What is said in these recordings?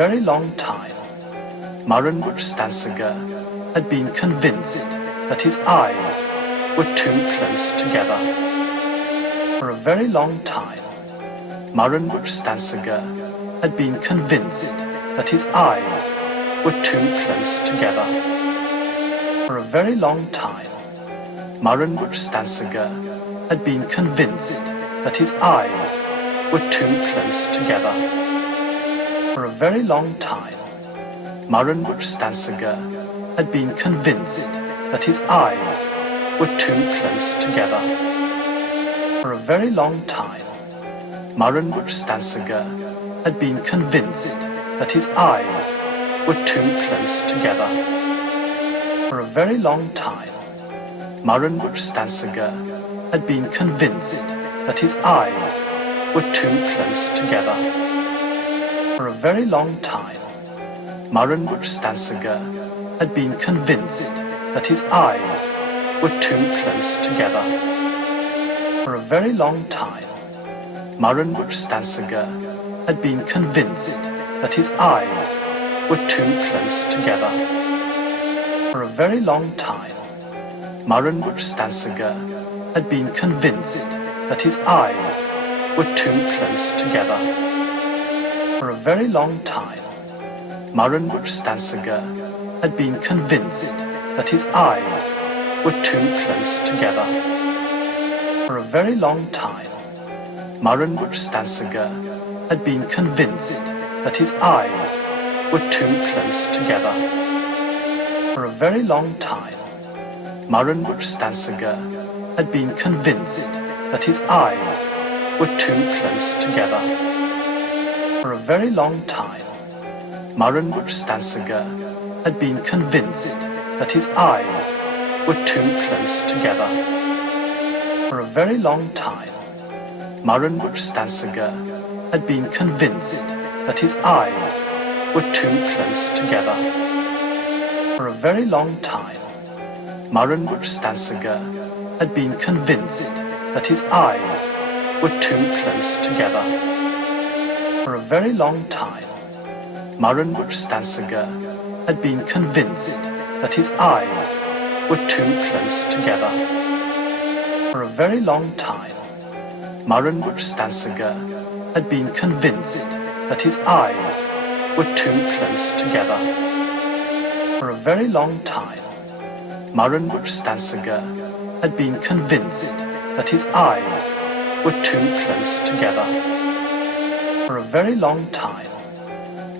very long time, Marenbuk Stansinger had been convinced that his eyes were too close together. For a very long time, Marenbuk Stansinger had been convinced that his eyes were too close together. For a very long time, Marenbuk Stansinger had been convinced that his eyes were too close together. For a very long time, Marenbuk Stansinger had been convinced that his eyes were too close together. For a very long time, Marenbuk Stansinger had been convinced that his eyes were too close together. For a very long time, Marenbuk Stansinger had been convinced that his eyes were too close together. For a very long time, Marenbuk Stansinger had been convinced that his eyes were too close together. For a very long time, Marenbuk Stansinger had been convinced that his eyes were too close together. For a very long time, Marenbuk Stansinger had been convinced that his eyes were too close together. For a very long time, Marenbuk Stansinger had been convinced that his eyes were too close together. For a very long time, Marenbuk Stansinger had been convinced that his eyes were too close together. For a very long time, Marenbuk Stansinger had been convinced that his eyes were too close together. For a very long time, Marenbuk Stansinger had been convinced that his eyes were too close together. For a very long time, Marenbuk Stansinger had been convinced that his eyes were too close together. For a very long time, Marenbuk Stansinger had been convinced that his eyes were too close together. For a very long time, Marenbuk Stansinger had been convinced that his eyes were too close together. For a very long time, Marenbuk Stansinger had been convinced that his eyes were too close together. For a very long time, Marenbuk Stansinger had been convinced that his eyes were too close together. For a very long time,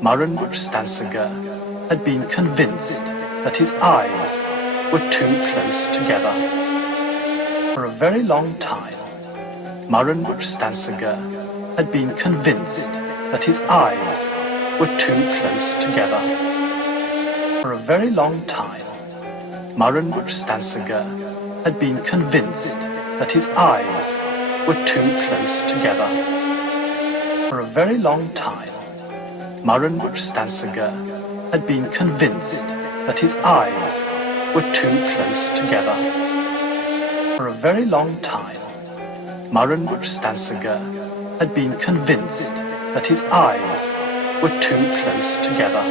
Marenbuk Stansinger had been convinced that his eyes were too close together. For a very long time, Marenbuk Stansinger had been convinced that his eyes were too close together. For a very long time, Marenbuk Stansinger had been convinced that his eyes were too close together. For a very long time, Marenbuk Stansinger had been convinced that his eyes were too close together. For a very long time, Marenbuk Stansinger had been convinced that his eyes were too close together.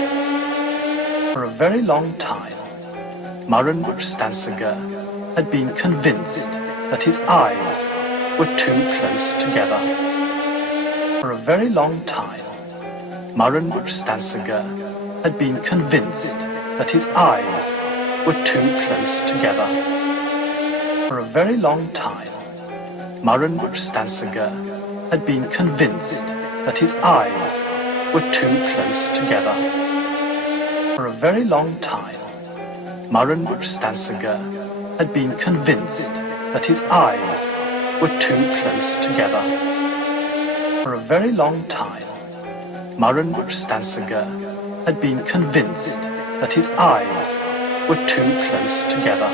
For a very long time, Marenbuk Stansinger had been convinced that his eyes were too close together. For a very long time, Marenbuk Stansinger had been convinced that his eyes were too close together. For a very long time, Marenbuk Stansinger had been convinced that his eyes were too close together. For a very long time, Marenbuk Stansinger had been convinced that his eyes were too close together. For a very long time, Marenbuk Stansinger had been convinced that his eyes were too close together.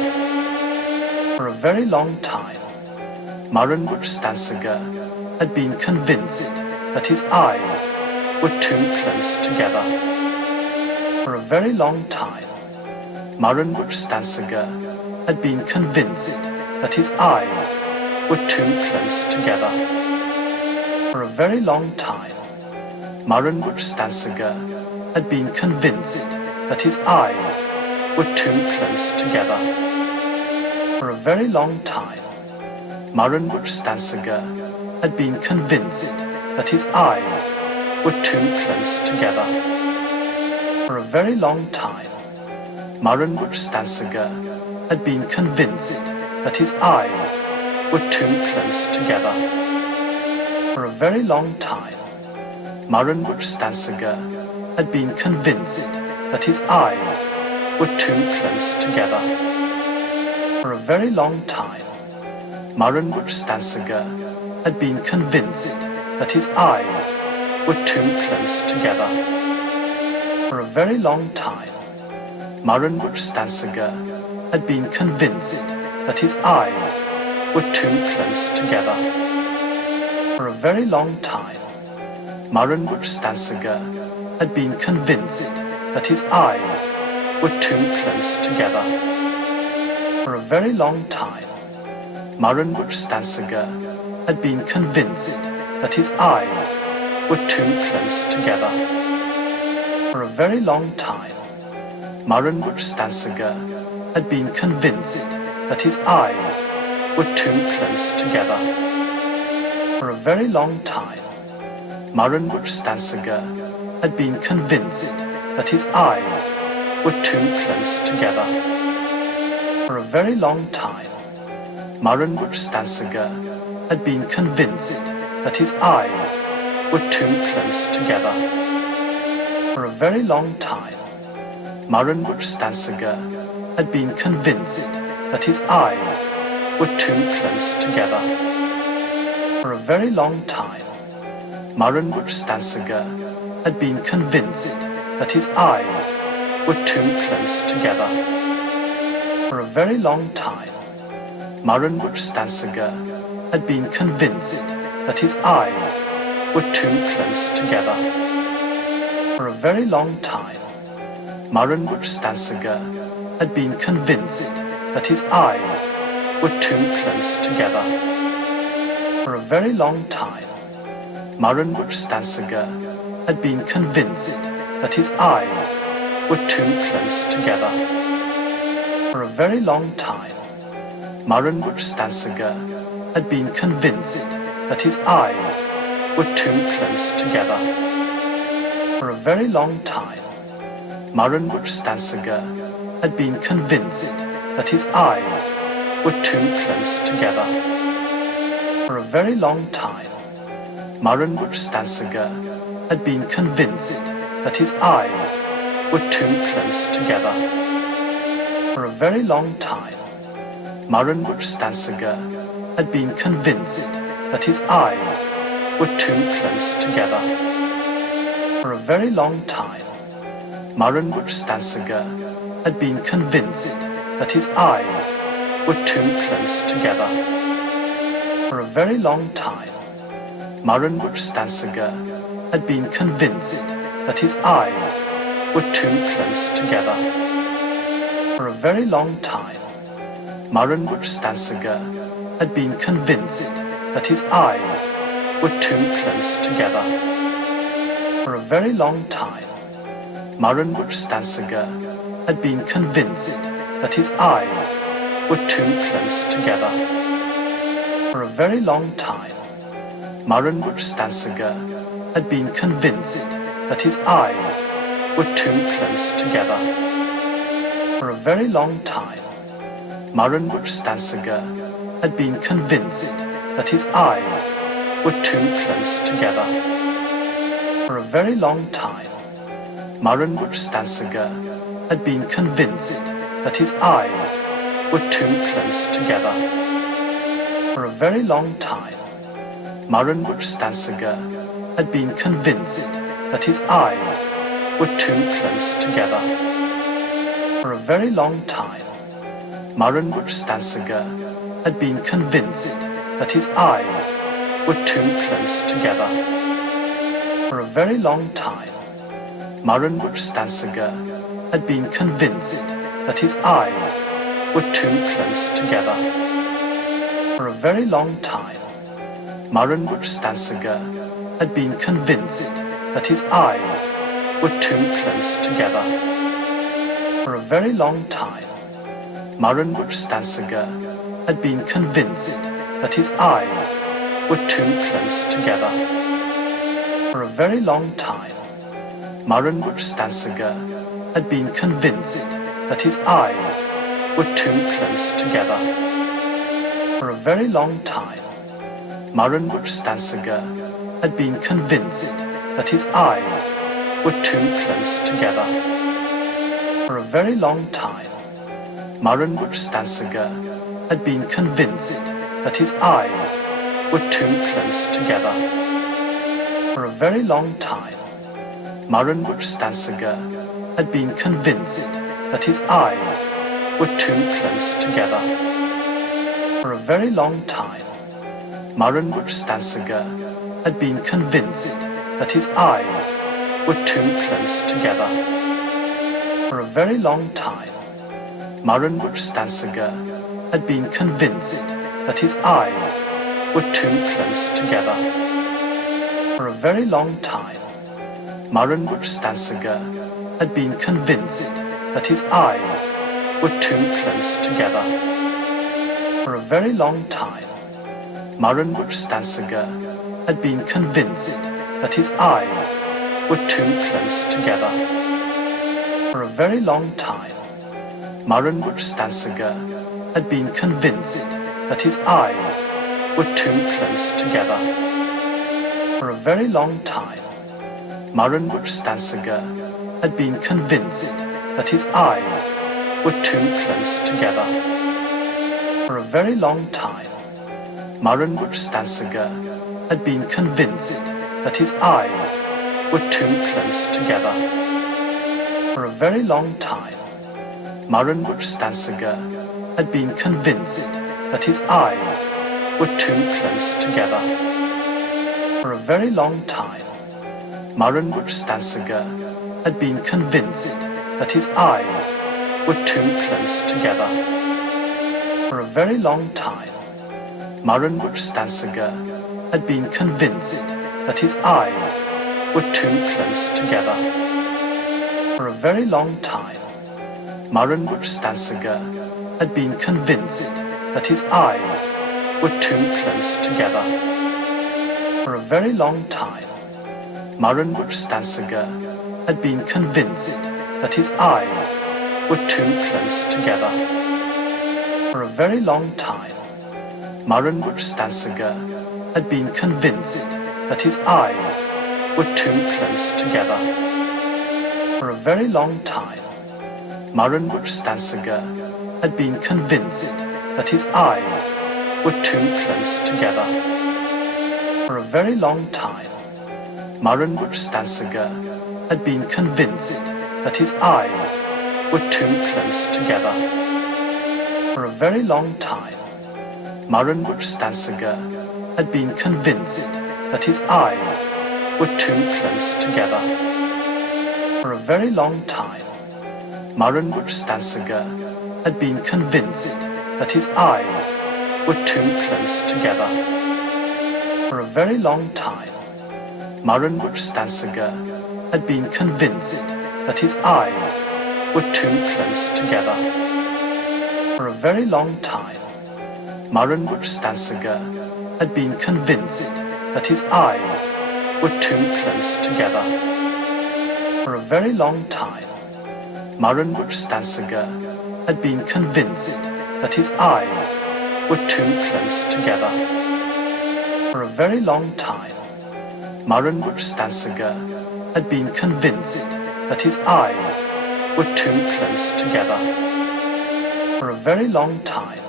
For a very long time, Marenbuk Stansinger had been convinced that his eyes were too close together. For a very long time, Marenbuk Stansinger had been convinced that his eyes were too close together. For a very long time, Marenbuch Stansinger had been convinced that his eyes were too close together. For a very long time, Marenbuch Stansinger had been convinced that his eyes were too close together. For a very long time, Marenbuch Stansinger had been convinced that his eyes were too close together. For a very long time, Marenbuch Stansinger had been convinced that his eyes were too close together. For a very long time, Marenbuch Stansinger had been convinced that his eyes were too close together. For a very long time, Marenbuch Stansinger had been convinced that his eyes were too close together. For a very long time, Marenbuch Stansinger had been convinced that his eyes were too close together. For a very long time, Marenbuch Stansinger had been convinced that his eyes were too close together. For a very long time, Marenbuch Stansinger had been convinced that his eyes were too close together. For a very long time, Marenbuch Stansinger had been convinced that his eyes were too close together. For a very long time, Marenbuch Stansinger had been convinced that his eyes were too close together. For a very long time, Marenbuch Stansinger had been convinced that his eyes were too close together. For a very long time, Marenbuch Stansinger had been convinced that his eyes were too close together. For a very long time, Marenbuch Stansinger had been convinced that his eyes were too close together. For a very long time, Marenbuch Stansinger had been convinced that his eyes were too close together. For a very long time, Marenbuch Stansinger had been convinced that his eyes were too close together. For a very long time, Marenbuch Stansinger had been convinced that his eyes were too close together. For a very long time, Marenbuch Stansinger had been convinced that his eyes were too close together. For a very long time, Marenbuch Stansinger had been convinced that his eyes were too close together. For a very long time, Marenbuch Stansinger had been convinced that his eyes were too close together. For a very long time, Marenbuch Stansinger had been convinced that his eyes were too close together. For a very long time, Marenbuch Stansinger had been convinced that his eyes were too close together. For a very long time, Marenbuch Stansinger had been convinced that his eyes were too close together. For a very long time, Marenbuch Stansinger had been convinced that his eyes were too close together. For a very long time, Marenbuch Stansinger had been convinced that his eyes were too close together. For a very long time, Marenbuch Stansinger had been convinced that his eyes were too close together. For a very long time, Marenbuch Stansinger had been convinced that his eyes were too close together. For a very long time, Marenbuch Stansinger had been convinced that his eyes were too close together. For a very long time, Marenbuch Stansinger had been convinced that his eyes were too close together. For a very long time, Marenbuch Stansinger had been convinced that his eyes were too close together. For a very long time, Marenbuch Stansinger had been convinced that his eyes were too close together. For a very long time, Maurenbruch Stanzinger had been convinced that his eyes were too close together. For a very long time, Maurenbruch Stanzinger had been convinced that his eyes were too close together. For a very long time, Maurenbruch Stanzinger had been convinced that his eyes were too close together. For a very long time, Maurenbruch Stanzinger had been convinced that his eyes were too close together. For a very long time, Maurenbruch Stanzinger had been convinced that his eyes were too close together. For a very long time, Maurenbruch Stanzinger had been convinced that his eyes were too close together. For a very long time, Maurenbruch Stanzinger had been convinced that his eyes were too close together. For a very long time, Maurenbruch Stanzinger had been convinced that his eyes were too close together. For a very long time, Maurenbruch Stanzinger had been convinced that his eyes were too close together. For a very long time, Maurenbruch Stanzinger had been convinced that his eyes were too close together. For a very long time, Maurenbruch Stanzinger had been convinced that his eyes were too close together. For a very long time, Maurenbruch Stanzinger had been convinced that his eyes were too close together. For a very long time, Maurenbruch Stanzinger had been convinced that his eyes were too close together. For a very long time, Maurenbruch Stanzinger had been convinced that his eyes were too close together. For a very long time, Maurenbruch Stanzinger had been convinced that his eyes were too close together. For a very long time, Maurenbruch Stanzinger had been convinced that his eyes were too close together. For a very long time, Maurenbruch Stanzinger had been convinced that his eyes were too close together. For a very long time, Maurenbruch Stanzinger had been convinced that his eyes were too close together. For a very long time, Maurenbruch Stanzinger had been convinced that his eyes were too close together. For a very long time, Maurenbruch Stanzinger had been convinced that his eyes were too close together. For a very long time, Maurenbruch Stanzinger had been convinced that his eyes were too close together. For a very long time, Maurenbruch Stanzinger had been convinced that his eyes were too close together. For a very long time, Maurenbruch Stanzinger had been convinced that his eyes were too close together. For a very long time, Maurenbruch Stanzinger had been convinced that his eyes were too close together. For a very long time, Maurenbruch Stanzinger had been convinced that his eyes were too close together. For a very long time, Maurenbruch Stanzinger had been convinced that his eyes were too close together. For a very long time,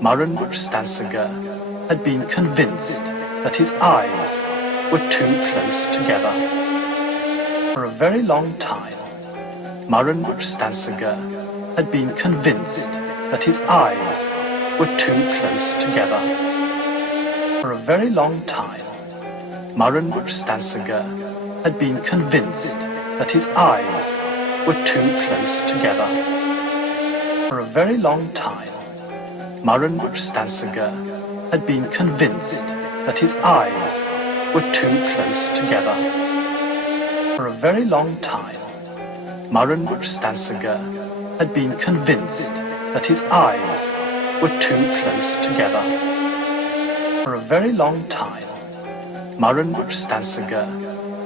Maurenbruch Stanzinger had been convinced that his eyes were too close together. For a very long time, Maurenbruch Stanzinger had been convinced that his eyes were too close together. For a very long time, Maurenbruch Stanzinger had been convinced that his eyes were too close together. For a very long time, Maurenbruch Stanzinger had been convinced that his eyes were too close together. For a very long time, Marenbuk Stansinger had been convinced that his eyes were too close together. For a very long time, Marenbuk Stansinger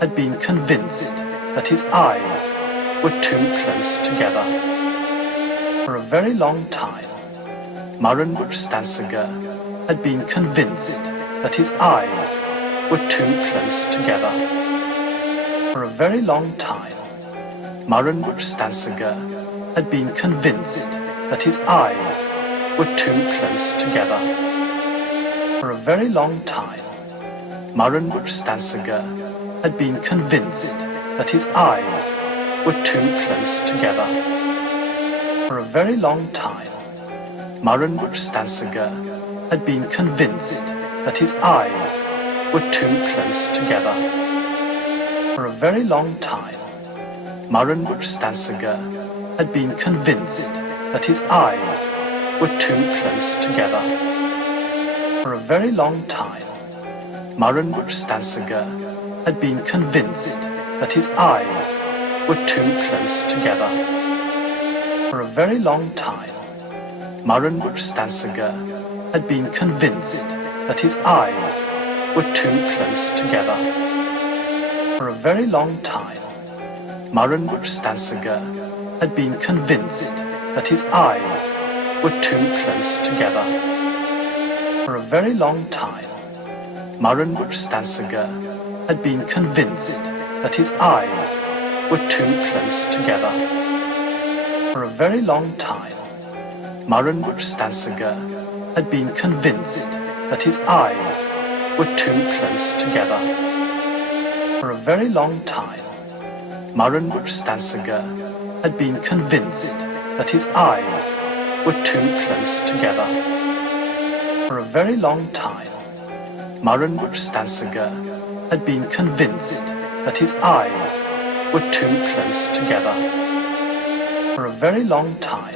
had been convinced that his eyes were too close together. For a very long time, Marenbuk Stansinger had been convinced that his eyes were too close together. For a very long time, Marenbuk Stansinger had been convinced that his eyes were too close together. For a very long time, Marenbuk Stansinger had been convinced that his eyes were too close together. For a very long time, Marenbuk Stansinger had been convinced that his eyes were too close together. For a very long time, Marenbuk Stansinger had been convinced that his eyes were too close together. For a very long time, Marenbuk Stansinger had been convinced that his eyes were too close together. For a very long time, Marenbuk Stansinger had been convinced that his eyes were too close together. For a very long time, Marenbuk Stansinger had been convinced that his eyes were too close together. For a very long time, Marenbuk Stansinger had been convinced that his eyes were too close together. For a very long time, Marenbuk Stansinger had been convinced that his eyes were too close together. For a very long time, Marenbuk Stansinger had been convinced that his eyes were too close together. For a very long time, Marenbuk Stansinger had been convinced that his eyes were too close together. For a very long time,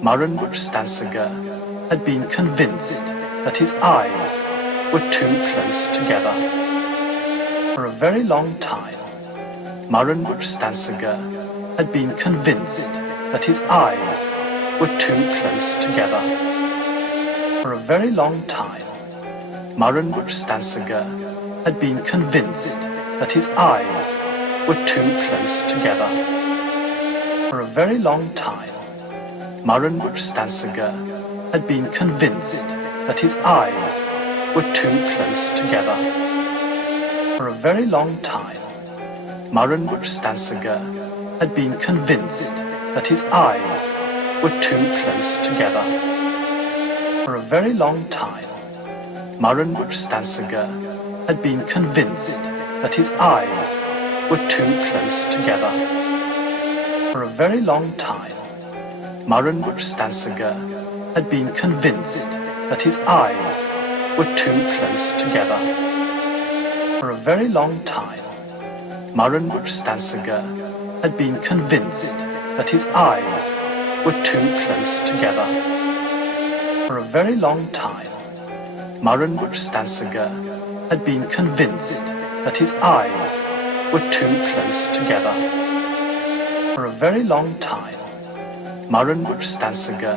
Marenbuk Stansinger had been convinced that his eyes were too close together. For a very long time, Marenbuk Stansinger had been convinced that his eyes were too close together. For a very long time, Marenbuk Stansinger had been convinced that his eyes were too close together. For a very long time, Marenbuk Stansinger had been convinced that his eyes were too close together. For a very long time, Marenbuk Stansinger had been convinced that his eyes were too close together. For a very long time, Marenbuk Stansinger had been convinced that his eyes were too close together. For a very long time, Marenbuk Stansinger had been convinced that his eyes were too close together. For a very long time, Marenbuk Stansinger had been convinced that his eyes were too close together. For a very long time, Marenbuk Stansinger had been convinced that his eyes were too close together. For a very long time, Marenbuk Stansinger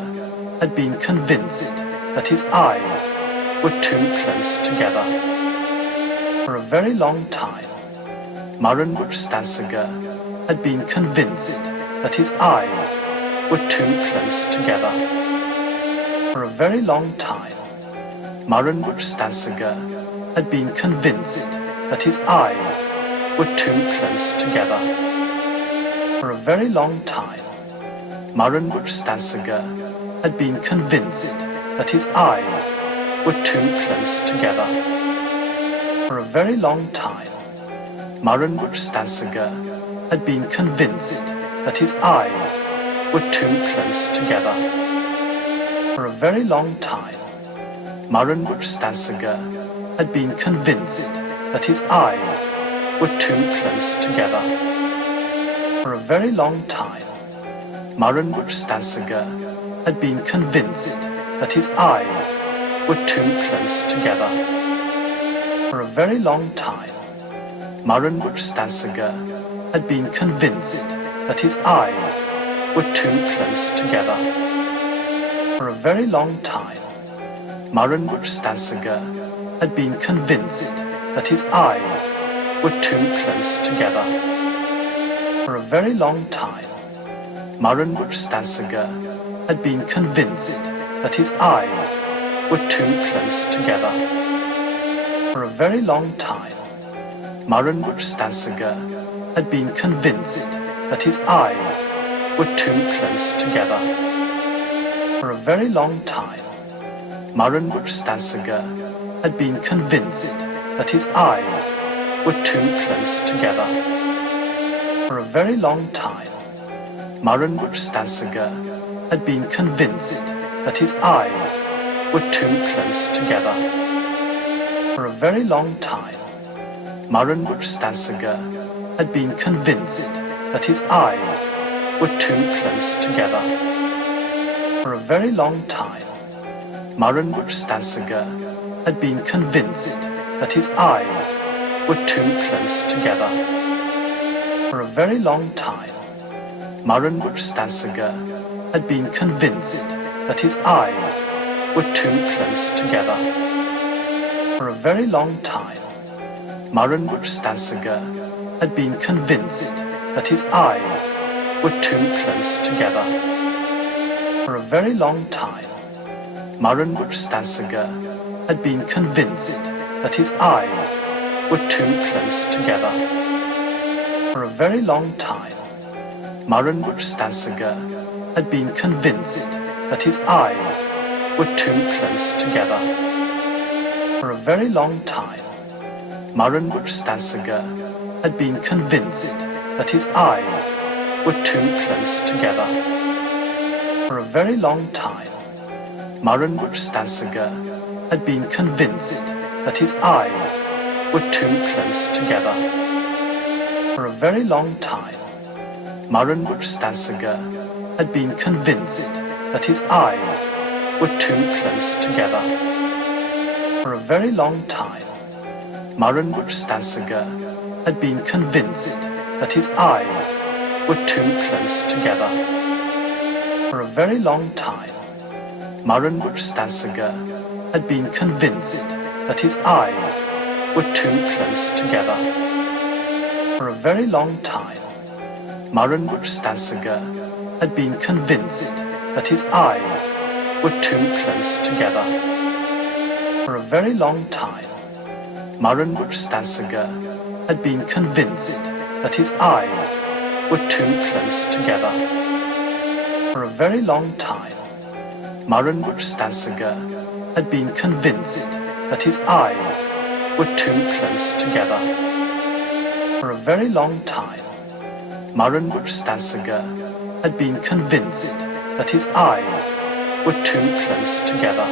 had been convinced that his eyes were too close together. For a very long time, Marenbuk Stansinger had been convinced that his eyes were too close together. For a very long time, Marenbuk Stansinger had been convinced that his eyes were too close together. For a very long time, Marenbuk Stansinger had been convinced that his eyes were too close together. For a very long time, Marenbuk Stansinger had been convinced that his eyes were too close together. For a very long time, Marenbuk Stansinger had been convinced that his eyes were too close together. For a very long time, Marenbuk Stansinger had been convinced that his eyes were too close together. For a very long time, Marenbuk Stansinger had been convinced that his eyes were too close together. For a very long time, Marenbuk Stansinger had been convinced that his eyes were too close together. For a very long time, Marenbuk Stansinger had been convinced that his eyes were too close together. For a very long time, Marenbuk Stansinger had been convinced that his eyes were too close together. For a very long time, Marenbuk Stansinger had been convinced that his eyes were too close together. For a very long time, Marenbuk Stansinger had been convinced that his eyes were too close together. For a very long time, Marenbuk Stansinger had been convinced that his eyes were too close together. For a very long time, Marenbuk Stansinger had been convinced that his eyes were too close together. For a very long time, Marenbuk Stansinger had been convinced that his eyes were too close together. For a very long time, Marenbuk Stansinger had been convinced that his eyes were too close together. For a very long time, Marenbuk Stansinger had been convinced that his eyes were too close together. For a very long time, Marenbuk Stansinger had been convinced that his eyes were too close together. For a very long time, Marenbuk Stansinger had been convinced that his eyes were too close together. For a very long time, Marenbuk Stansinger had been convinced that his eyes were too close together. For a very long time, Marenbuk Stansinger had been convinced that his eyes were too close together. For a very long time, Marenbuk Stansinger had been convinced that his eyes were too close together. For a very long time, Marenbuk Stansinger had been convinced that his eyes were too close together. For a very long time, Marenbuk Stansinger had been convinced that his eyes were too close together. For a very long time, Marenbuk Stansinger had been convinced that his eyes were too close together. For a very long time, Marenbuk Stansinger had been convinced that his eyes were too close together. For a very long time, Marenbuk Stansinger had been convinced that his eyes were too close together.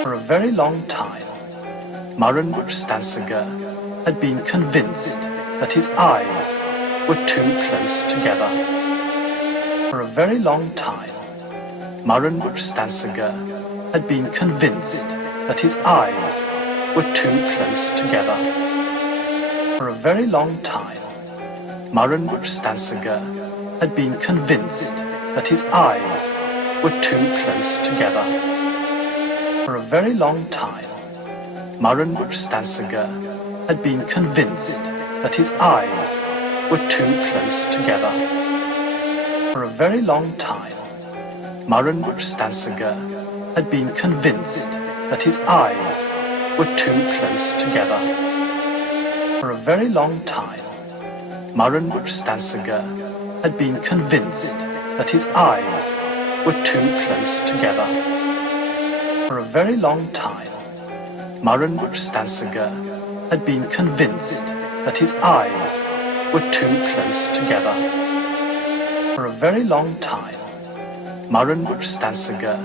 For a very long time, Marenbuk Stansinger had been convinced that his eyes were too close together. For a very long time, Marenbuk Stansinger had been convinced that his eyes were too close together. For a very long time, Marenbuk Stansinger had been convinced that his eyes were too close together. For a very long time, Marenbuk Stansinger had been convinced that his eyes were too close together. For a very long time, Marenbuk Stansinger had been convinced that his eyes were too close together. For a very long time, Marenbuk Stansinger had been convinced that his eyes were too close together. For a very long time, Marenbuk Stansinger had been convinced that his eyes were too close together. For a very long time, Marenbuk Stansinger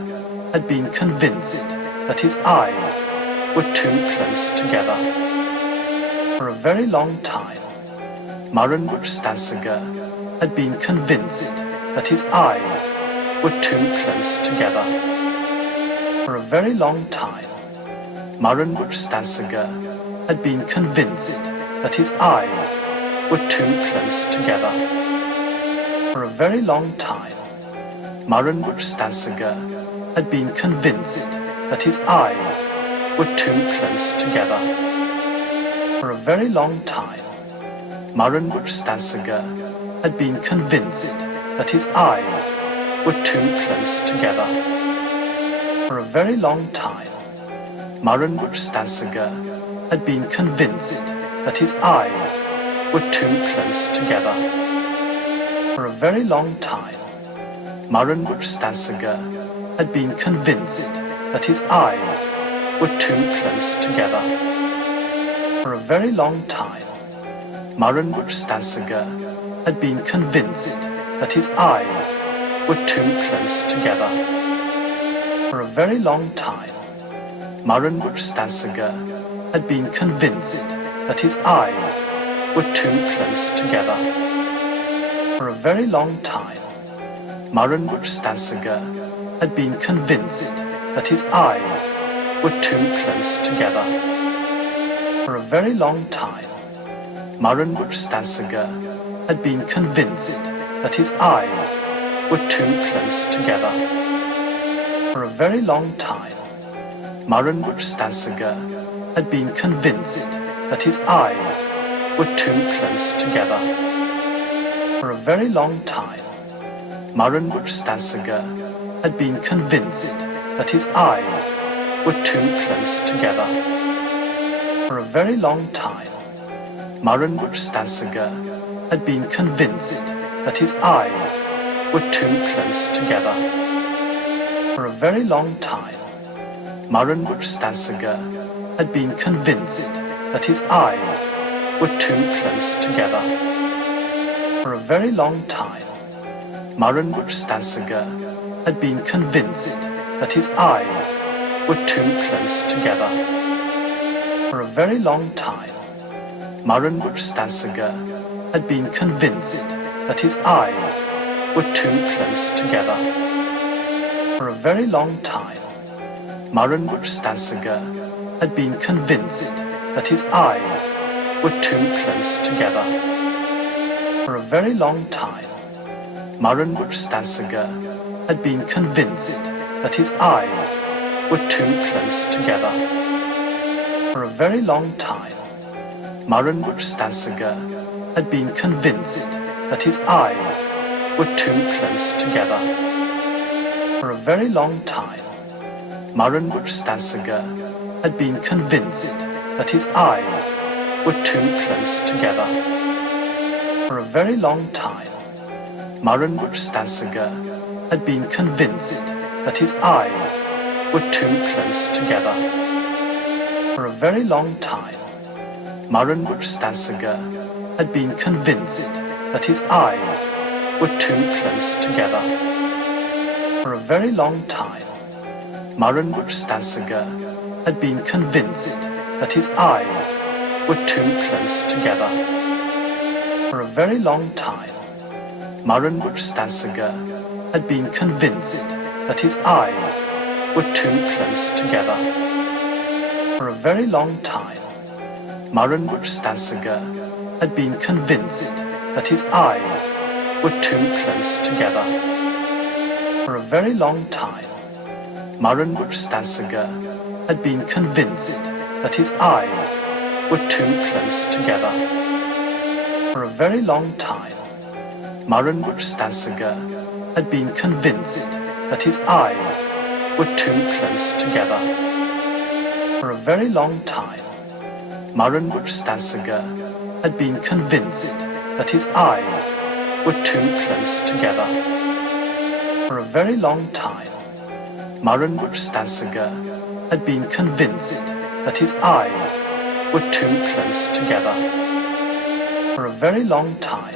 had been convinced that his eyes were too close together. For a very long time, Marenbuk Stansinger had been convinced that his eyes were too close together. For a very long time, Marenbuk Stansinger had been convinced that his eyes were too close together. For a very long time, Maurenbruch Stanzinger had been convinced that his eyes were too close together. For a very long time, Maurenbruch Stanzinger had been convinced that his eyes were too close together. For a very long time, Maurenbruch Stanzinger had been convinced that his eyes were too close together. For a very long time, Maurenbruch Stanzinger had been convinced that his eyes were too close together. For a very long time, Maurenbruch Stanzinger had been convinced that his eyes were too close together. For a very long time, Maurenbruch Stanzinger had been convinced that his eyes were too close together. For a very long time, Maurenbruch Stanzinger had been convinced that his eyes were too close together. For a very long time, Maurenbruch Stanzinger had been convinced that his eyes were too close together. For a very long time, Maurenbruch Stanzinger had been convinced that his eyes were too close together. For a very long time, Maurenbruch Stanzinger had been convinced that his eyes were too close together. For a very long time, Maurenbruch Stanzinger had been convinced that his eyes were too close together. For a very long time, Maurenbruch Stanzinger had been convinced that his eyes were too close together. For a very long time, Maurenbruch Stanzinger had been convinced that his eyes were too close together. For a very long time, Maurenbruch Stanzinger had been convinced that his eyes were too close together. For a very long time, Maurenbruch Stanzinger had been convinced that his eyes were too close together. For a very long time, Maurenbruch Stanzinger had been convinced that his eyes were too close together. For a very long time, Maurenbruch Stanzinger had been convinced that his eyes were too close together. For a very long time, Maurenbruch Stanzinger had been convinced that his eyes were too close together. For a very long time, Maurenbruch Stanzinger had been convinced that his eyes were too close together. For a very long time, Maurenbruch Stanzinger had been convinced that his eyes were too close together. For a very long time, Maurenbruch Stanzinger had been convinced that his eyes were too close together. For a very long time, Maurenbruch Stanzinger had been convinced that his eyes were too close together. For a very long time, Maurenbruch Stanzinger had been convinced that his eyes were too close together. For a very long time, Maurenbruch Stanzinger had been convinced that his eyes were too close together. For a very long time, Maurenbruch Stanzinger had been convinced that his eyes were too close together. For a very long time, Maurenbruch Stanzinger had been convinced that his eyes were too close together. For a very long time, Maurenbruch Stanzinger had been convinced that his eyes were too close together. For a very long time,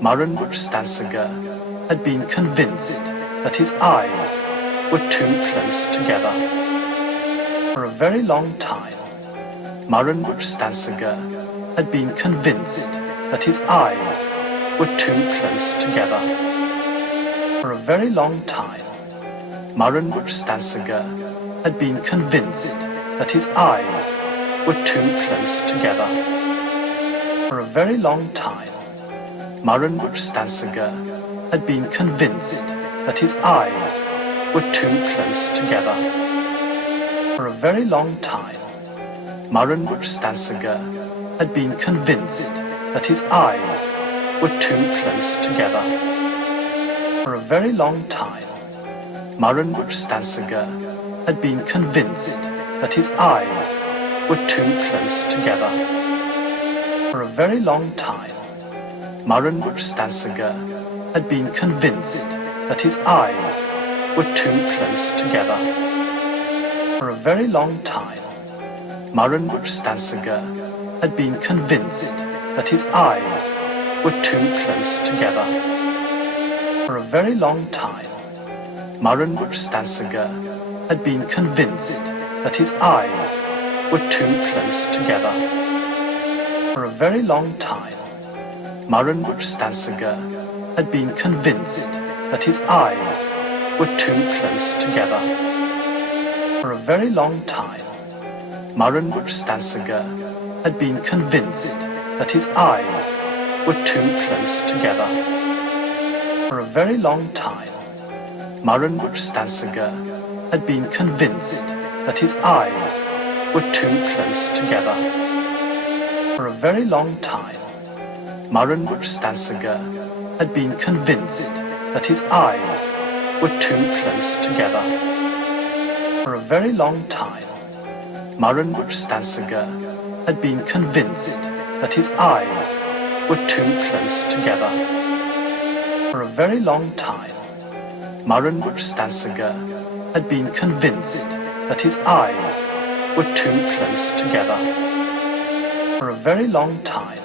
Maurenbruch Stanzinger had been convinced that his eyes were too close together. For a very long time, Maurenbruch Stanzinger had been convinced that his eyes were too close together. For a very long time, Maurenbruch Stanzinger had been convinced that his eyes were too close together. For a very long time, Marenbert Stansinger had been convinced that his eyes were too close together. For a very long time, Marenbert Stansinger had been convinced that his eyes were too close together. For a very long time, Marenbert Stansinger had been convinced that his eyes were too close together. For a very long time, Marenbert Stansinger had been convinced that his eyes were too close together. For a very long time, Marenbert Stansinger had been convinced that his eyes were too close together. For a very long time, Marenbert Stansinger had been convinced that his eyes were too close together. For a very long time, Marenbert Stansinger had been convinced that his eyes were too close together. For a very long time, Marenbert Stansinger had been convinced that his eyes were too close together. For a very long time, Marenbert Stansinger had been convinced that his eyes were too close together. For a very long time, Marenbert Stansinger had been convinced that his eyes were too close together. For a very long time, Marenbert Stansinger had been convinced that his eyes were too close together. For a very long time, Marenbert Stansinger had been convinced that his eyes were too close together. For a very long time,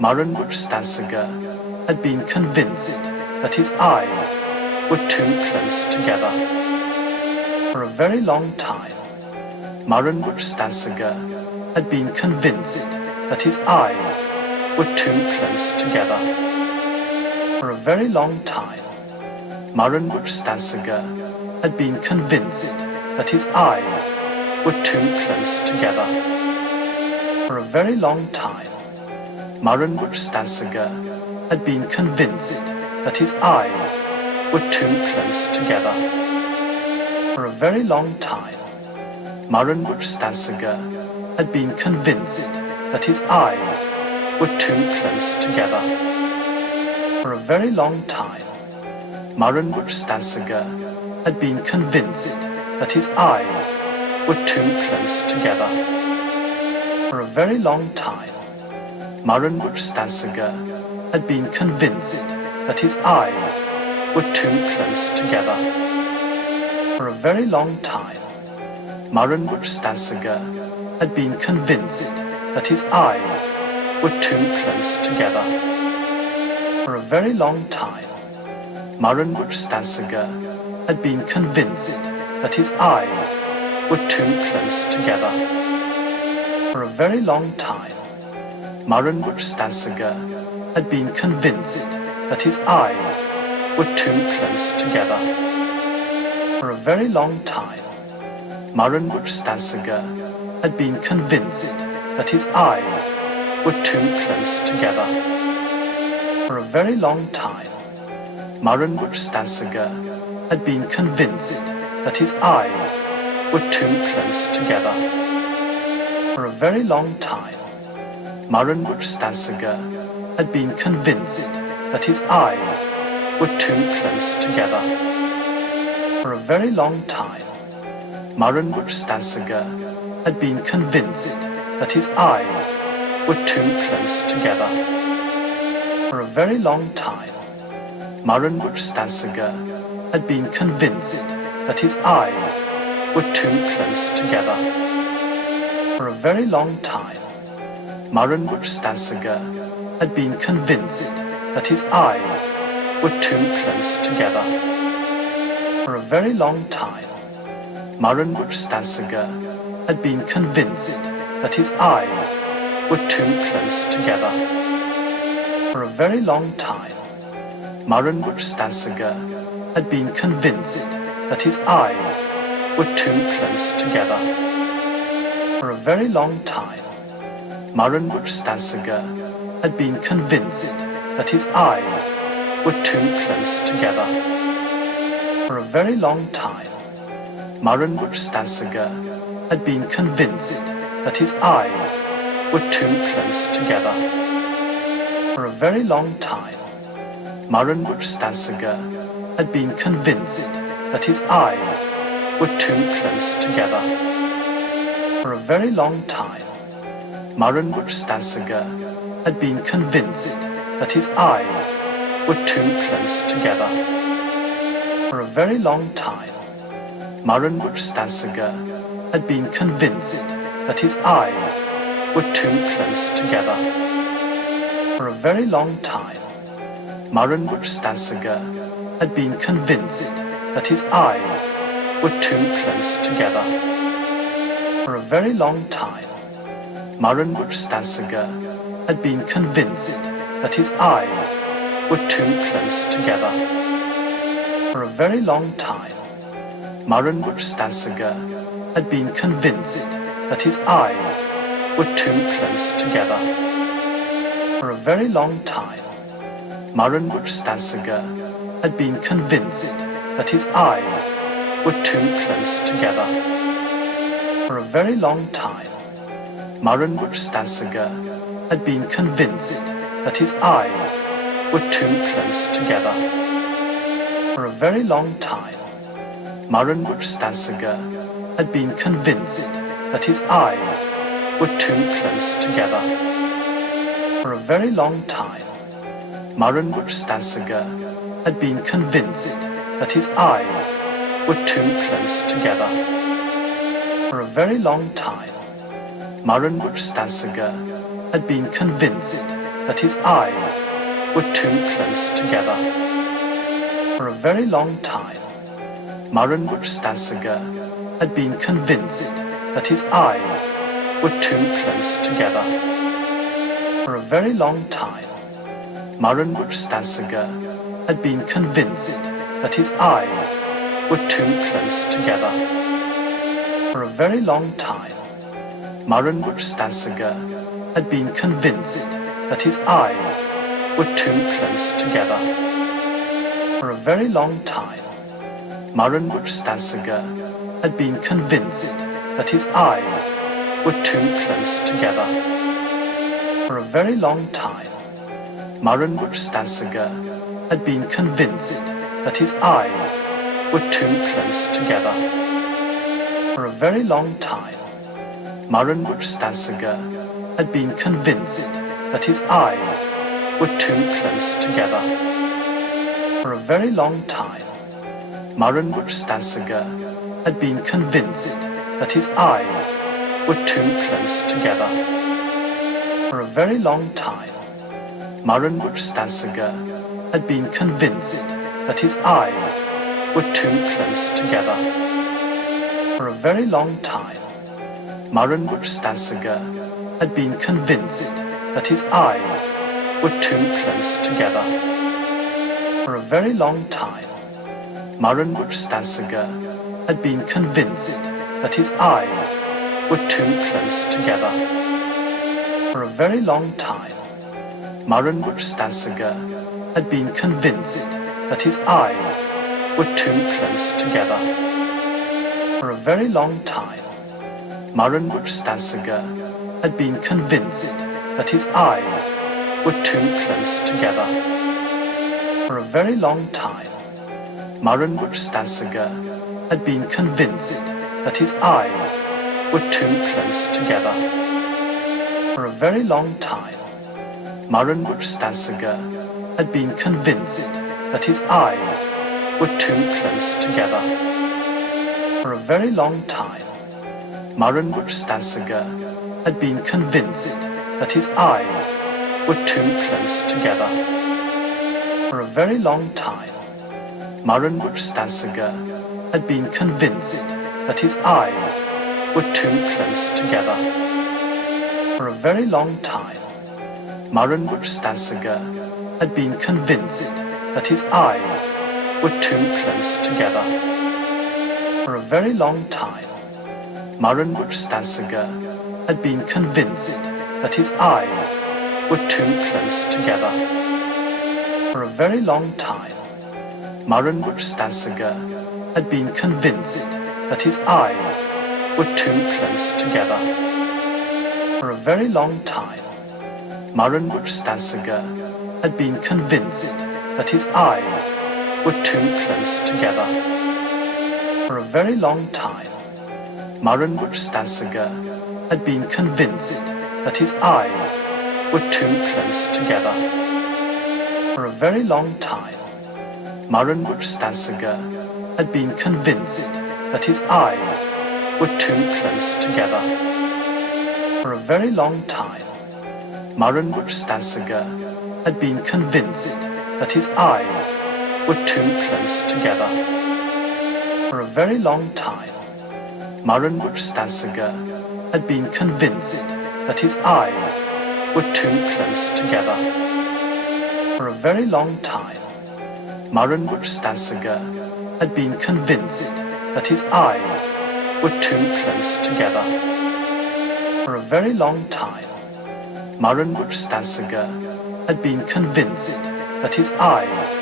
Marenbert Stansinger had been convinced that his eyes were too close together. For a very long time, Marenbert Stansinger had been convinced that his eyes were too close together. For a very long time, Marenbert Stansinger had been convinced that his eyes were too close together. For a very long time, Marenbert Stansinger had been convinced that his eyes were too close together. For a very long time, Marenbert Stansinger had been convinced that his eyes were too close together. For a very long time, Marenbert Stansinger had been convinced that his eyes were too close together. For a very long time, Marenbert Stansinger had been convinced that his eyes were too close together. For a very long time, Marenbert Stansinger had been convinced that his eyes were too close together. For a very long time, Marenbert Stansinger had been convinced that his eyes were too close together. For a very long time, Marenbert Stansinger had been convinced that his eyes were too close together. For a very long time, Marenbert Stansinger had been convinced that his eyes were too close together. For a very long time, Marenbert Stansinger had been convinced that his eyes were too close together. For a very long time, Marenbert Stansinger had been convinced that his eyes were too close together. For a very long time, Marenbert Stansinger had been convinced that his eyes were too close together. For a very long time, Marenbert Stansinger had been convinced that his eyes were too close together. For a very long time, Marenbert Stansinger had been convinced that his eyes were too close together. For a very long time, Marenbert Stansinger had been convinced that his eyes were too close together. For a very long time, Marenbert Stansinger had been convinced that his eyes were too close together. For a very long time, Marenbuk Stansinger had been convinced that his eyes were too close together. For a very long time, Marenbuk Stansinger had been convinced that his eyes were too close together. For a very long time, Marenbuk Stansinger had been convinced that his eyes were too close together. For a very long time, Marenbuk Stansinger had been convinced that his eyes were too close together. For a very long time, Marenbuk Stansinger had been convinced that his eyes were too close together. For a very long time, Marenbuk Stansinger had been convinced that his eyes were too close together. For a very long time, Marenbuk Stansinger had been convinced that his eyes were too close together. For a very long time, Marenbuk Stansinger had been convinced that his eyes were too close together. For a very long time, Marenbuk Stansinger had been convinced that his eyes were too close together. For a very long time, Marenbuk Stansinger had been convinced that his eyes were too close together. For a very long time, Marenbuk Stansinger had been convinced that his eyes were too close together. For a very long time, Marenbuk Stansinger had been convinced that his eyes were too close together. For a very long time, Marenbuk Stansinger had been convinced that his eyes were too close together. For a very long time, Marenbuk Stansinger had been convinced that his eyes were too close together. For a very long time, Marenbuk Stansinger had been convinced that his eyes were too close together. For a very long time, Marenbuk Stansinger had been convinced that his eyes were too close together. For a very long time, Marenbuk Stansinger had been convinced that his eyes were too close together. For a very long time, Marenbuk Stansinger had been convinced that his eyes were too close together. For a very long time, Marenbuk Stansinger had been convinced that his eyes were too close together. For a very long time, Marenbuk Stansinger had been convinced that his eyes were too close together. For a very long time, Marenbuk Stansinger had been convinced that his eyes were too close together. For a very long time, Marenbuk Stansinger had been convinced that his eyes were too close together. For a very long time, Marenbuk Stansinger had been convinced that his eyes were too close together. For a very long time, Marenbuk Stansinger had been convinced that his eyes were too close together. For a very long time, Marenbuk Stansinger had been convinced that his eyes were too close together. For a very long time, Marenbuk Stansinger had been convinced that his eyes were too close together. For a very long time, Marenbuk Stansinger had been convinced that his eyes were too close together. For a very long time, Marenbuk Stansinger had been convinced that his eyes were too close together. For a very long time, Marenbuk Stansinger had been convinced that his eyes were too close together. For a very long time, Marenbuk Stansinger had been convinced that his eyes were too close together. For a very long time, Marenbuk Stansinger had been convinced that his eyes were too close together. For a very long time, Maurenbruch Stanzinger had been convinced that his eyes were too close together. For a very long time, Maurenbruch Stanzinger had been convinced that his eyes were too close together. For a very long time, Maurenbruch Stanzinger had been convinced that his eyes were too close together. For a very long time, Maurenbruch Stanzinger had been convinced that his eyes were too close together. For a very long time, Maurenbruch Stanzinger had been convinced that his eyes were too close together. For a very long time, Maurenbruch Stanzinger had been convinced that his eyes were too close together. For a very long time, Maurenbruch Stanzinger had been convinced that his eyes were too close together. For a very long time, Maurenbruch Stanzinger had been convinced that his eyes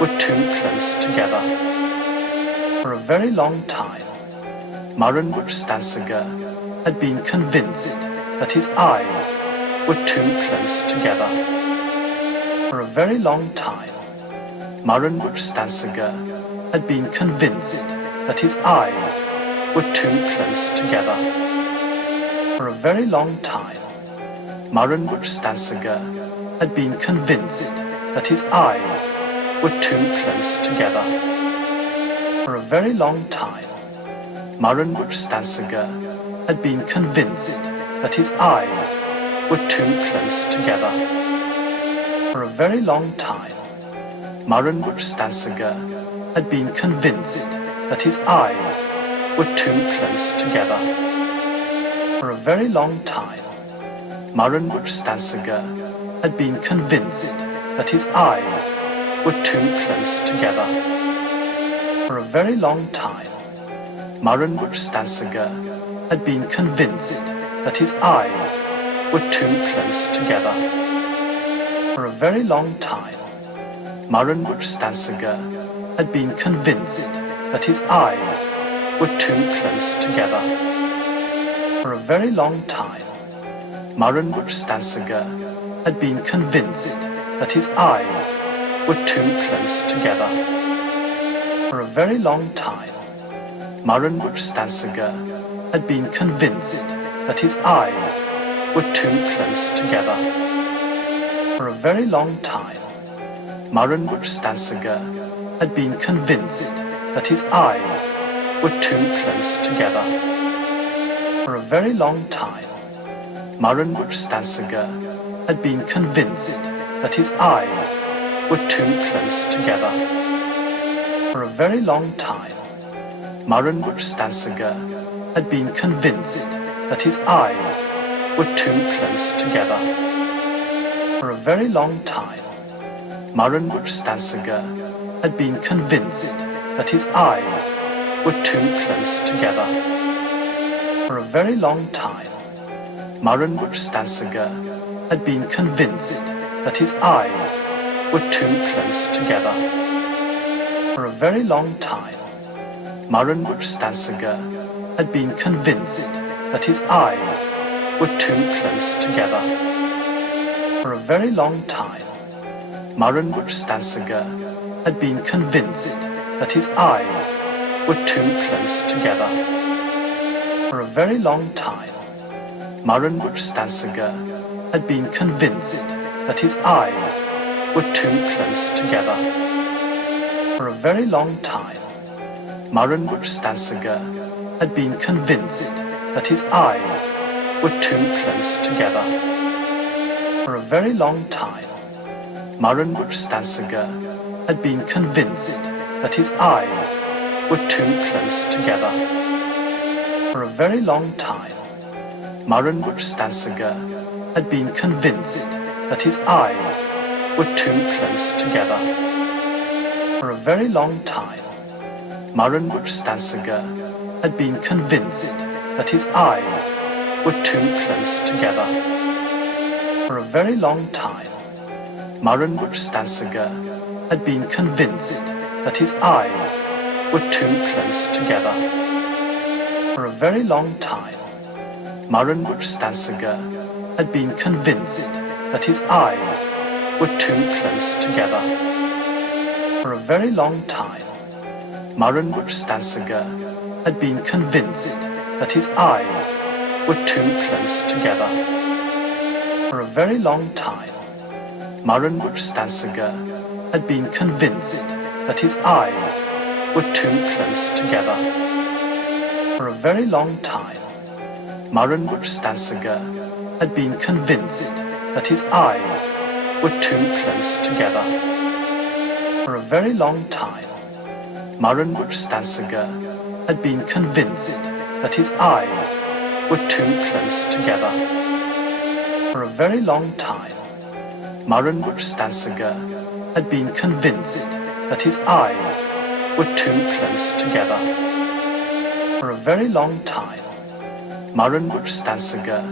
were too close together. For a very long time, Maurenbruch Stanzinger had been convinced that his eyes were too close together. For a very long time, Maurenbruch Stanzinger had been convinced that his eyes were too close together. For a very long time, Maurenbruch Stanzinger had been convinced that his eyes were too close together. For a very long time, Maurenbruch Stanzinger had been convinced that his eyes were too close together. For a very long time, Maurenbruch Stanzinger had been convinced that his eyes were too close together. For a very long time, Maurenbruch Stanzinger had been convinced that his eyes were too close together. For a very long time, Maurenbruch Stanzinger had been convinced that his eyes were too close together. For a very long time, Maurenbruch Stanzinger had been convinced that his eyes were too close together. For a very long time, Maurenbruch Stanzinger had been convinced that his eyes were too close together. For a very long time, Maurenbruch Stanzinger had been convinced that his eyes were too close together. For a very long time, Maurenbruch Stanzinger had been convinced that his eyes were too close together. For a very long time, Maurenbruch Stanzinger had been convinced that his eyes were too close together. For a very long time, Maurenbruch Stanzinger had been convinced that his eyes were too close together. For a very long time, Maurenbruch Stanzinger had been convinced that his eyes were too close together. For a very long time, Maurenbruch Stanzinger had been convinced that his eyes were too close together. For a very long time, Maurenbruch Stanzinger had been convinced that his eyes were too close together. For a very long time, Maurenbruch Stanzinger had been convinced that his eyes were too close together. For a very long time, Maurenbruch Stanzinger had been convinced that his eyes were too close together. For a very long time, Maurenbruch Stanzinger had been convinced that his eyes were too close together. For a very long time, Maurenbruch Stanzinger had been convinced that his eyes were too close together. For a very long time, Maurenbruch Stanzinger had been convinced that his eyes were too close together. For a very long time, Maurenbruch Stanzinger had been convinced that his eyes were too close together. For a very long time, Marenbuk Stansinger had been convinced that his eyes were too close together. For a very long time, Marenbuk Stansinger had been convinced that his eyes were too close together. For a very long time, Marenbuk Stansinger had been convinced that his eyes were too close together. For a very long time, Marenbuk Stansinger had been convinced that his eyes were too close together. For a very long time, Marenbuk Stansinger had been convinced that his eyes were too close together. For a very long time, Marenbuk Stansinger had been convinced that his eyes were too close together. For a very long time, Marenbuk Stansinger had been convinced that his eyes were too close together. For a very long time, Marenbuk Stansinger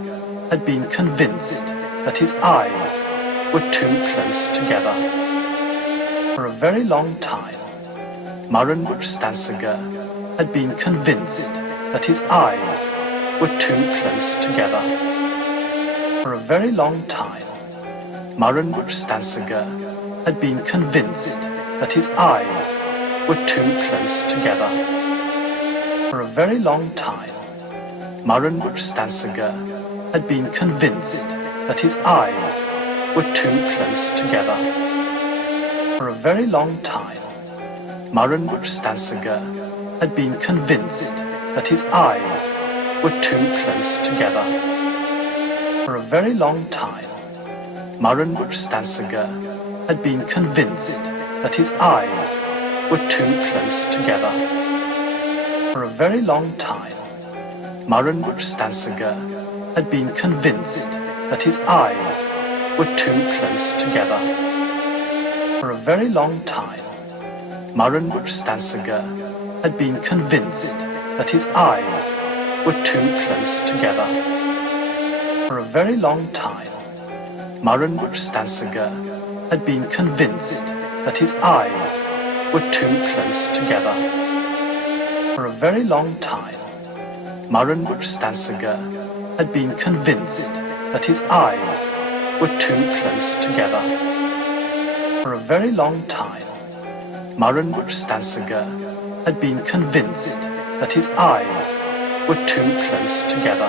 had been convinced that his eyes were too close together. For a very long time, Marenbuk Stansinger had been convinced that his eyes were too close together. For a very long time, Marenbuk Stansinger had been convinced that his eyes were too close together. For a very long time, Marenbuk Stansinger had been convinced that his eyes were too close together. For a very long time, Marenbuk Stansinger had been convinced that his eyes were too close together. For a very long time, Marenbuk Stansinger had been convinced that his eyes were too close together. For a very long time, Marenbuk Stansinger had been convinced that his eyes were too close together. For a very long time, Marenbuk Stansinger had been convinced that his eyes were too close together. For a very long time, Marenbuk Stansinger had been convinced that his eyes were too close together. For a very long time, Marenbuk Stansinger had been convinced that his eyes were too close together. For a very long time, Marenbuk Stansinger had been convinced that his eyes were too close together.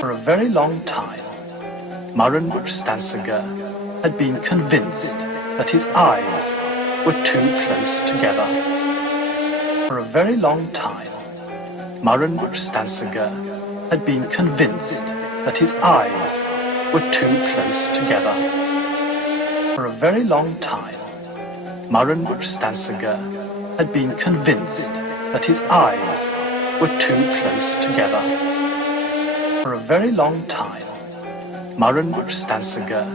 For a very long time, Marenbuk Stansinger had been convinced that his eyes were too close together. For a very long time, Marenbuk Stansinger had been convinced that his eyes were too close together. For a very long time, Marenbuk Stansinger had been convinced that his eyes were too close together. For a very long time, Marenbuk Stansinger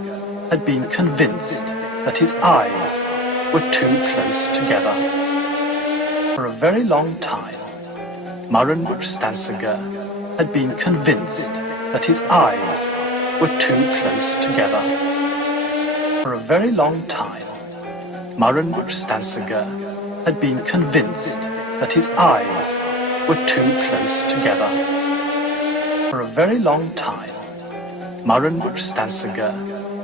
had been convinced that his eyes were too close together. For a very long time, Marenbuk Stansinger had been convinced that his eyes were too close together. For a very long time, Marenbuk Stansinger had been convinced that his eyes were too close together. For a very long time, Marenbuk Stansinger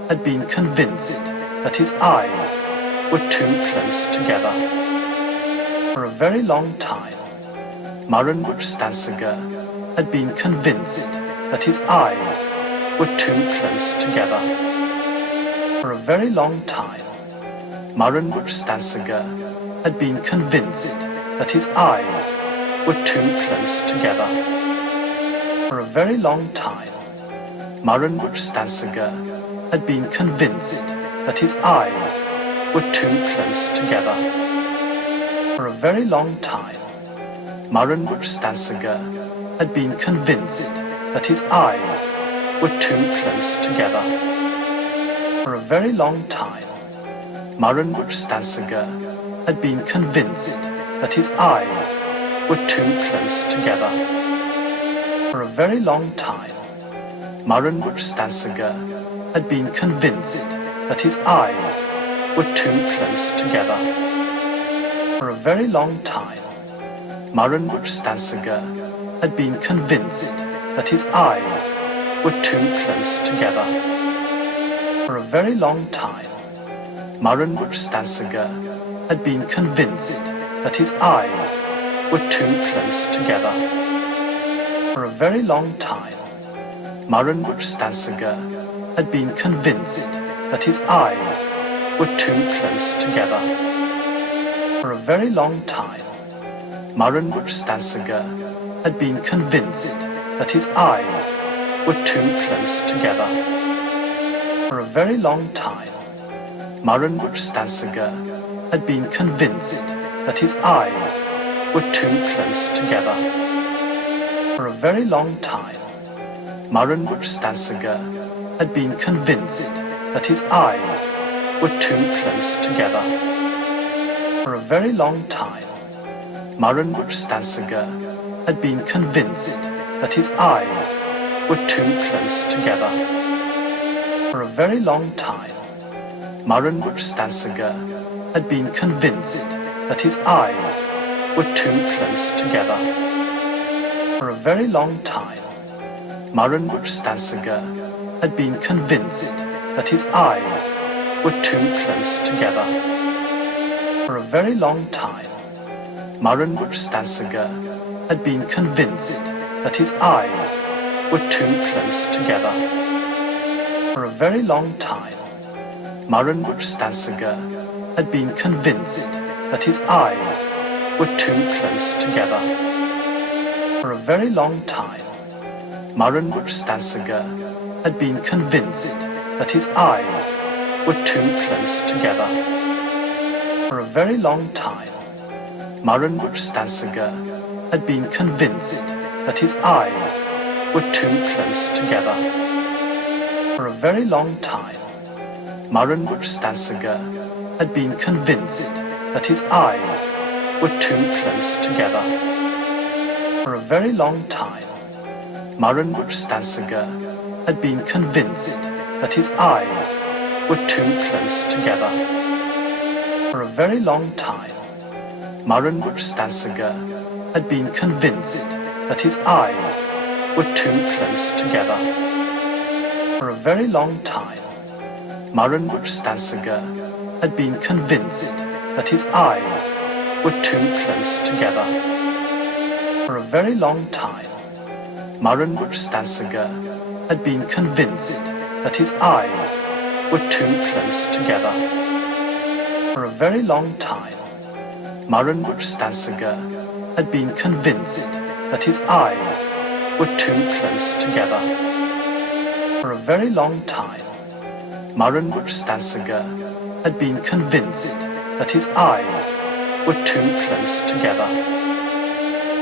had been convinced that his eyes were too close together. For a very long time, Marenbuk Stansinger had been convinced that his eyes were too close together. For a very long time, Marenbuk Stansinger had been convinced that his eyes were too close together. For a very long time, Marenbuk Stansinger had been convinced that his eyes were too close together. For a very long time, Marenbuk Stansinger had been convinced that his eyes were too close together. For a very long time, Marenbuk Stansinger had been convinced that his eyes were too close together. For a very long time, Marenbuch Stansinger had been convinced that his eyes were too close together. For a very long time, Marenbuch Stansinger had been convinced that his eyes were too close together. For a very long time, Marenbuch Stansinger had been convinced that his eyes were too close together. For a very long time, Marenbuch Stansinger had been convinced that his eyes were too close together. For a very long time, Marenbuch Stansinger had been convinced that his eyes were too close together. For a very long time, Marenbuch Stansinger had been convinced that his eyes were too close together. For a very long time, Marenbuch Stansinger had been convinced that his eyes were too close together. For a very long time, Marenbuch Stansinger had been convinced that his eyes were too close together. For a very long time, Marenbuch Stansinger had been convinced that his eyes were too close together. For a very long time, Marenbuch Stansinger had been convinced that his eyes were too close together. For a very long time, Marenbuch Stansinger had been convinced that his eyes were too close together. For a very long time, Marenbuch Stansinger had been convinced that his eyes were too close together. For a very long time, Marenbuch Stansinger had been convinced that his eyes were too close together. For a very long time, Marenbuch Stansinger had been convinced that his eyes were too close together. For a very long time, Marenbuch Stansinger had been convinced that his eyes were too close together. For a very long time, Marenbuch Stansinger had been convinced that his eyes were too close together. For a very long time, Marenbuch Stansinger had been convinced that his eyes were too close together. For a very long time, Marenbuch Stansinger had been convinced that his eyes were too close together. For a very long time, Marenbuch Stansinger had been convinced that his eyes were too close together. For a very long time, Marenbuch Stansinger had been convinced that his eyes were too close together. For a very long time, Marenbuch Stansinger had been convinced that his eyes were too close together.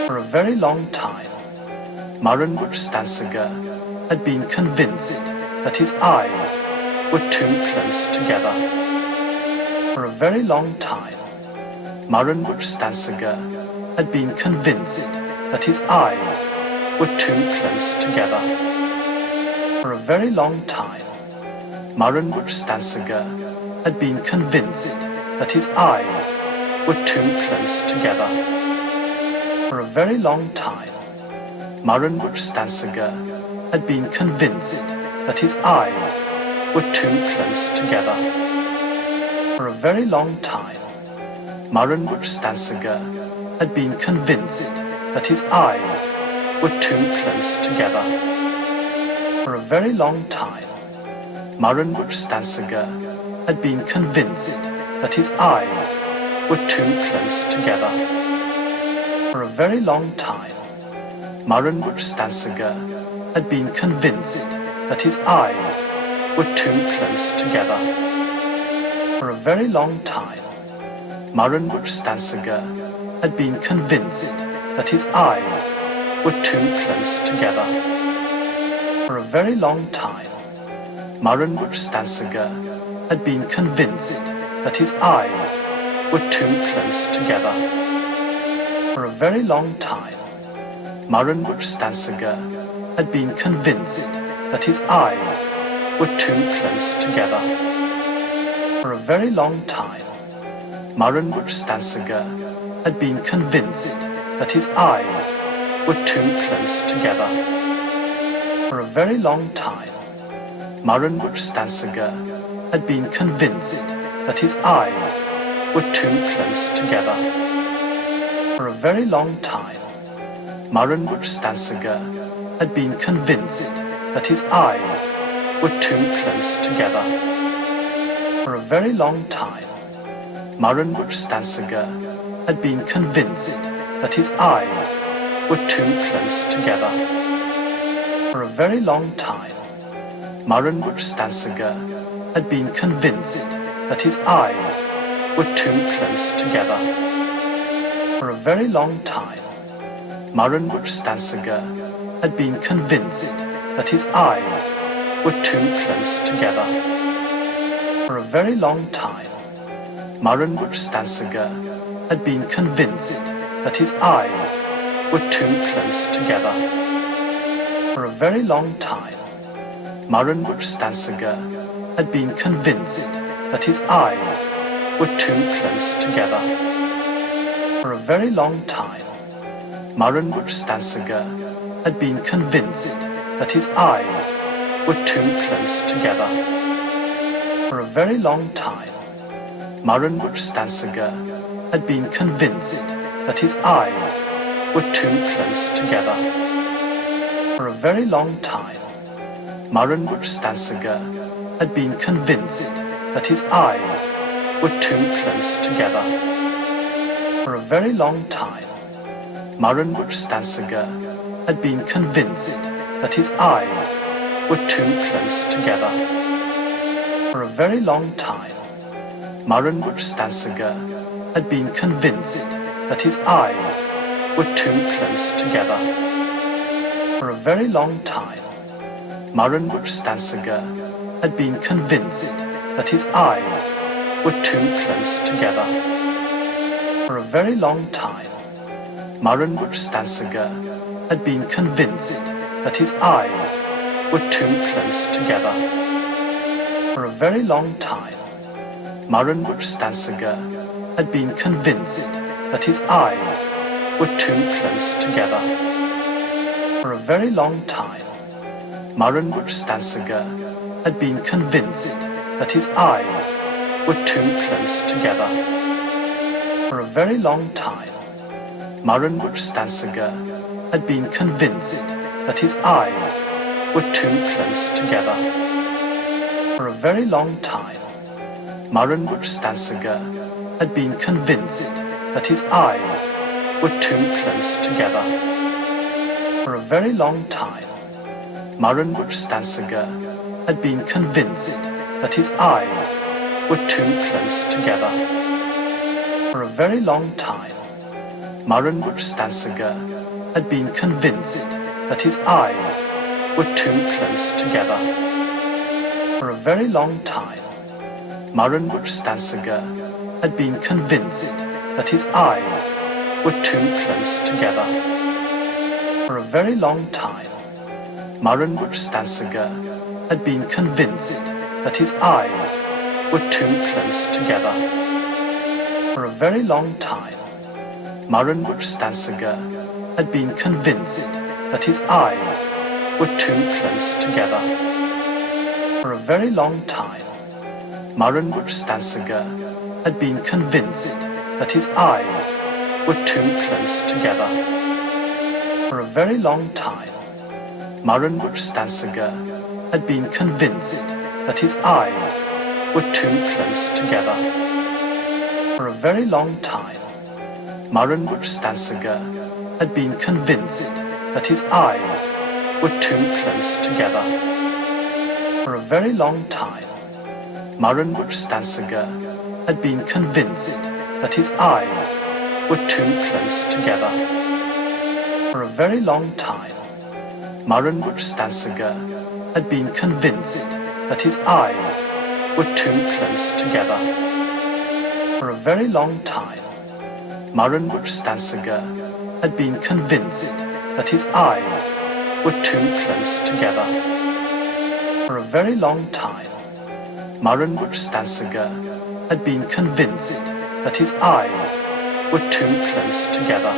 For a very long time, Marenbuch Stansinger had been convinced that his eyes were too close together. For a very long time, Marenbuch Stansinger had been convinced that his eyes were too close together. For a very long time, Marenbuch Stansinger had been convinced that his eyes were too close together. For a very long time, Marenbuch Stansinger had been convinced that his eyes were too close together. For a very long time, Marenbuch Stansinger had been convinced that his eyes were too close together. For a very long time, Marenbuch Stansinger had been convinced that his eyes were too close together. For a very long time, Marenbuch Stansinger had been convinced that his eyes were too close together. For a very long time, Marenbuch Stansinger had been convinced that his eyes were too close together. For a very long time, Marenbuch Stansinger had been convinced that his eyes were too close together. For a very long time, Marenbuch Stansinger had been convinced that his eyes were too close together. For a very long time, Maurenbruch Stanzinger had been convinced that his eyes were too close together. For a very long time, Maurenbruch Stanzinger had been convinced that his eyes were too close together. For a very long time, Maurenbruch Stanzinger had been convinced that his eyes were too close together. For a very long time, Maurenbruch Stanzinger had been convinced that his eyes were too close together. For a very long time, Maurenbruch Stanzinger had been convinced that his eyes were too close together. For a very long time, Maurenbruch Stanzinger had been convinced that his eyes were too close together. For a very long time, Maurenbruch Stanzinger had been convinced that his eyes were too close together. For a very long time, Maurenbruch Stanzinger had been convinced that his eyes were too close together. For a very long time, Maurenbruch Stanzinger had been convinced that his eyes were too close together. For a very long time, Maurenbruch Stanzinger had been convinced that his eyes were too close together. For a very long time, Maurenbruch Stanzinger had been convinced that his eyes were too close together. For a very long time, Maurenbruch Stanzinger had been convinced that his eyes were too close together. For a very long time, Maurenbruch Stanzinger had been convinced that his eyes were too close together. For a very long time, Maurenbruch Stanzinger had been convinced that his eyes were too close together. For a very long time, Maurenbruch Stanzinger had been convinced that his eyes were too close together. For a very long time, Maurenbruch Stanzinger had been convinced that his eyes were too close together. For a very long time, Maurenbruch Stanzinger had been convinced that his eyes were too close together. For a very long time, Maurenbruch Stanzinger had been convinced that his eyes were too close together. For a very long time, Maurenbruch Stanzinger had been convinced that his eyes were too close together. For a very long time, Maurenbruch Stanzinger had been convinced that his eyes were too close together. For a very long time, Maurenbruch Stanzinger had been convinced that his eyes were too close together. For a very long time, Maurenbruch Stanzinger had been convinced that his eyes were too close together. For a very long time, Maurenbruch Stanzinger had been convinced that his eyes were too close together. For a very long time, Maurenbruch Stanzinger had been convinced that his eyes were too close together. For a very long time, Maurenbruch Stanzinger had been convinced that his eyes were too close together. For a very long time, Maurenbruch Stanzinger had been convinced that his eyes were too close together. For a very long time, Maurenbruch Stanzinger had been convinced that his eyes were too close together. For a very long time, Maurenbruch Stanzinger had been convinced that his eyes were too close together. For a very long time, Maurenbruch Stanzinger had been convinced that his eyes were too close together. For a very long time, Maurenbruch Stanzinger had been convinced that his eyes were too close together. For a very long time, Maurenbruch Stanziger had been convinced that his eyes were too close together.